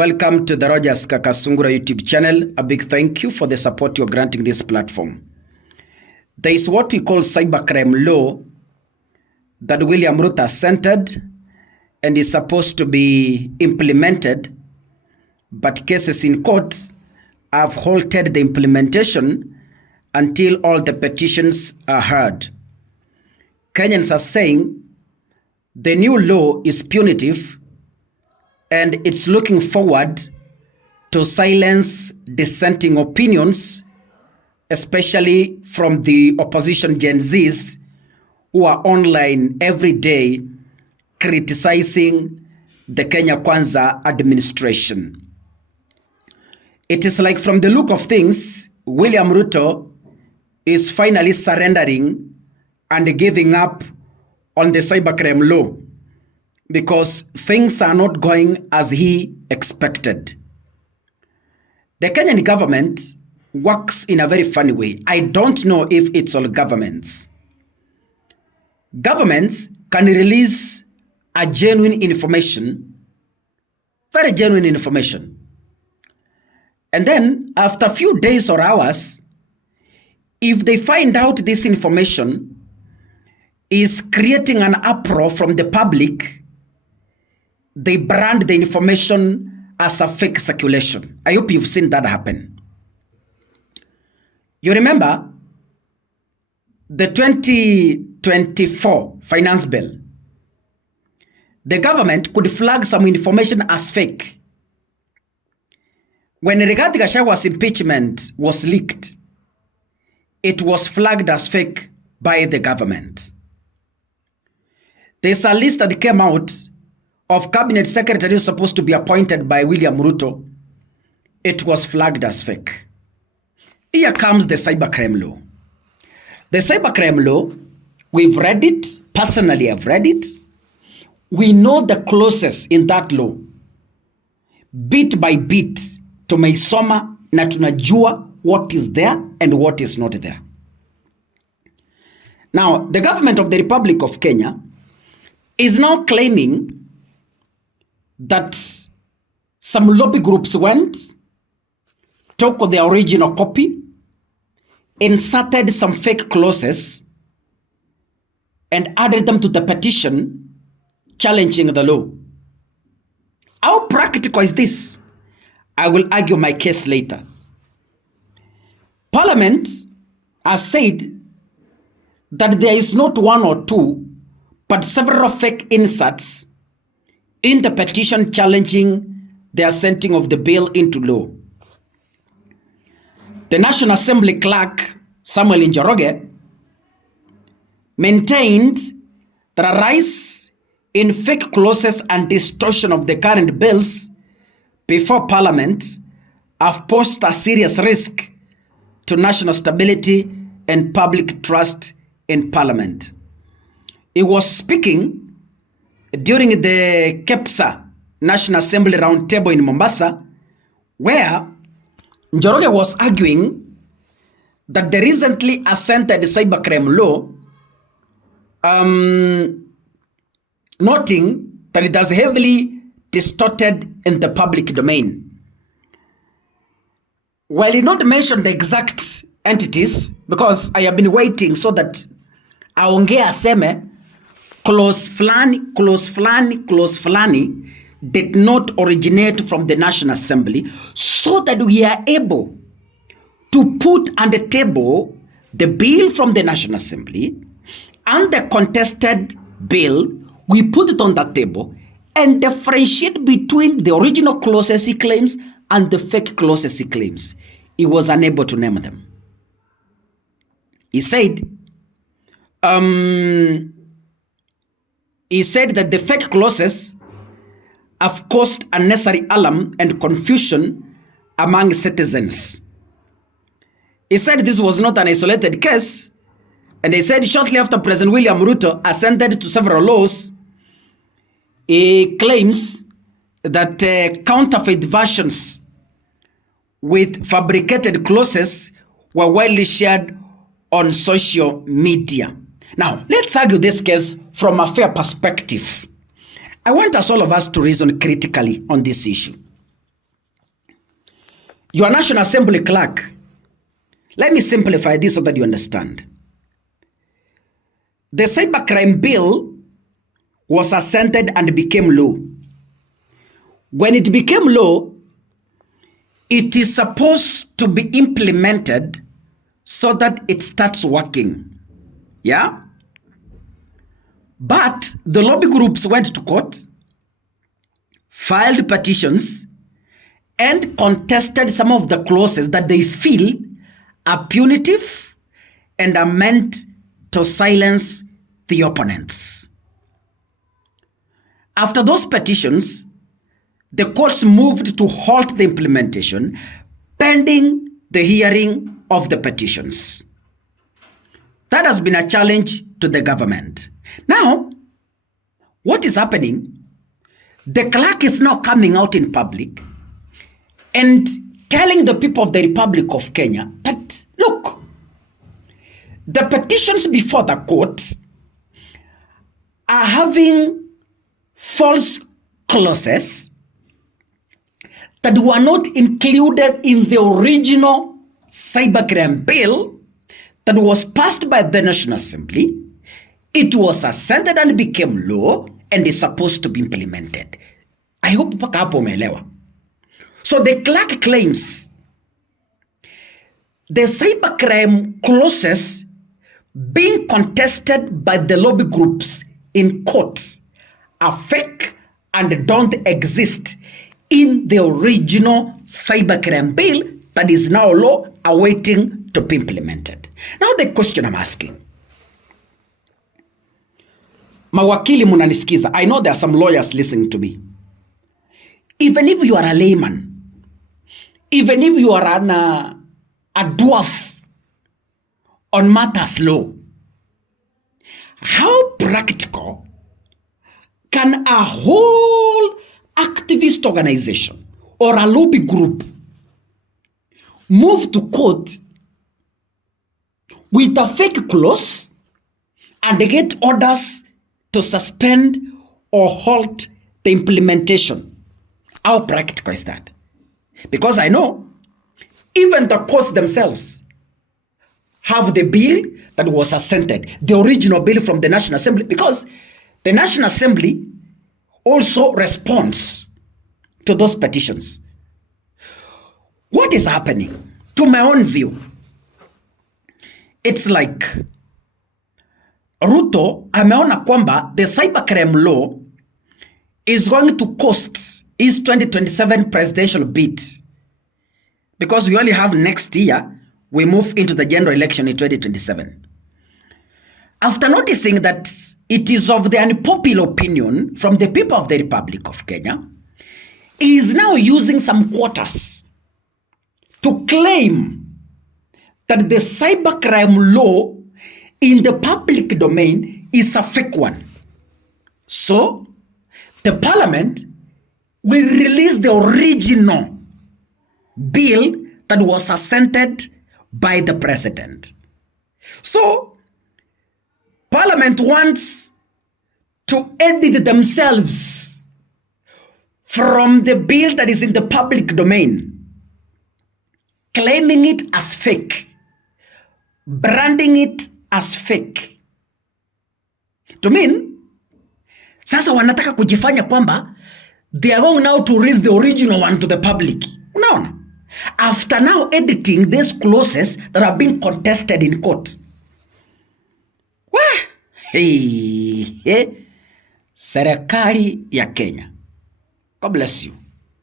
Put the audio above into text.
Welcome to the Rogers Kakasungura YouTube channel. A big thank you for the support you're granting this platform. There is what we call cybercrime law that William Ruto centered and is supposed to be implemented, but cases in court have halted the implementation until all the petitions are heard. Kenyans are saying the new law is punitive and it's looking forward to silence dissenting opinions, especially from the opposition Gen Zs who are online every day criticizing the Kenya Kwanza administration. It is like, from the look of things, William Ruto is finally surrendering and giving up on the cybercrime law because things are not going as he expected. The Kenyan government works in a very funny way. I don't know if it's all governments. Governments can release a genuine information, very genuine information. And then after a few days or hours, if they find out this information is creating an uproar from the public, they brand the information as a fake circulation. I hope you've seen that happen. You remember the 2024 finance bill. The government could flag some information as fake. When Rigathi Gachagwa's impeachment was leaked, it was flagged as fake by the government. There's a list that came out of cabinet secretaries supposed to be appointed by William Ruto. It was flagged as fake. Here comes the cybercrime law. The cybercrime law, we've read it. Personally, I've read it. We know the clauses in that law. Bit by bit, tumeisoma na tunajua what is there and what is not there. Now, the government of the Republic of Kenya is now claiming that some lobby groups went, took the original copy, inserted some fake clauses, and added them to the petition challenging the law. How practical is this? I will argue my case later. Parliament has said that there is not one or two, but several fake inserts in the petition challenging the assenting of the bill into law. The National Assembly clerk, Samuel Njoroge, maintained that a rise in fake clauses and distortion of the current bills before Parliament have posed a serious risk to national stability and public trust in Parliament. He was speaking during the KEPSA National Assembly Roundtable in Mombasa, where Njoroge was arguing that the recently assented cybercrime law, noting that it has heavily distorted in the public domain. While he not mentioned the exact entities, because I have been waiting so that aongea aseme clause fulani did not originate from the National Assembly, so that we are able to put on the table the bill from the National Assembly and the contested bill. We put it on that table and differentiate between the original clauses he claims and the fake clauses he claims. He was unable to name them. He said that the fake clauses have caused unnecessary alarm and confusion among citizens. He said this was not an isolated case, and he said shortly after President William Ruto assented to several laws, he claims that counterfeit versions with fabricated clauses were widely shared on social media. Now, let's argue this case from a fair perspective. I want all of us to reason critically on this issue. Your National Assembly clerk, let me simplify this so that you understand. The cybercrime bill was assented and became law. When it became law, it is supposed to be implemented so that it starts working. Yeah? But the lobby groups went to court, filed petitions, and contested some of the clauses that they feel are punitive and are meant to silence the opponents. After those petitions, the courts moved to halt the implementation pending the hearing of the petitions. That has been a challenge to the government. Now, what is happening? The clerk is now coming out in public and telling the people of the Republic of Kenya that, look, the petitions before the courts are having false clauses that were not included in the original cybercrime bill that was passed by the National Assembly. It was assented and became law and is supposed to be implemented. I hope mpaka hapo umeelewa. So the clerk claims the cybercrime clauses being contested by the lobby groups in court are fake and don't exist in the original cybercrime bill that is now law awaiting to be implemented. Now the question I'm asking, mawakili munanisikiza, I know there are some lawyers listening to me. Even if you are a layman, even if you are a dwarf on matters law, how practical can a whole activist organization or a lobby group move to court with a fake clause and get orders to suspend or halt the implementation? How practical is that? Because I know even the courts themselves have the bill that was assented, the original bill from the National Assembly, because the National Assembly also responds to those petitions. What is happening? To my own view, it's like Ruto ameona kwamba the cybercrime law is going to cost his 2027 presidential bid, because we only have next year, we move into the general election in 2027. After noticing that it is of the unpopular opinion from the people of the Republic of Kenya, he is now using some quotas to claim that the cybercrime law in the public domain is a fake one. So, the parliament will release the original bill that was assented by the president. So, parliament wants to edit themselves from the bill that is in the public domain, claiming it as fake, branding it as fake. To mean, sasa wanataka kujifanya kwamba they are going now to release the original one to the public. Unaona? After now editing these clauses that are being contested in court. Wah! Hey, serikali ya Kenya. God bless you.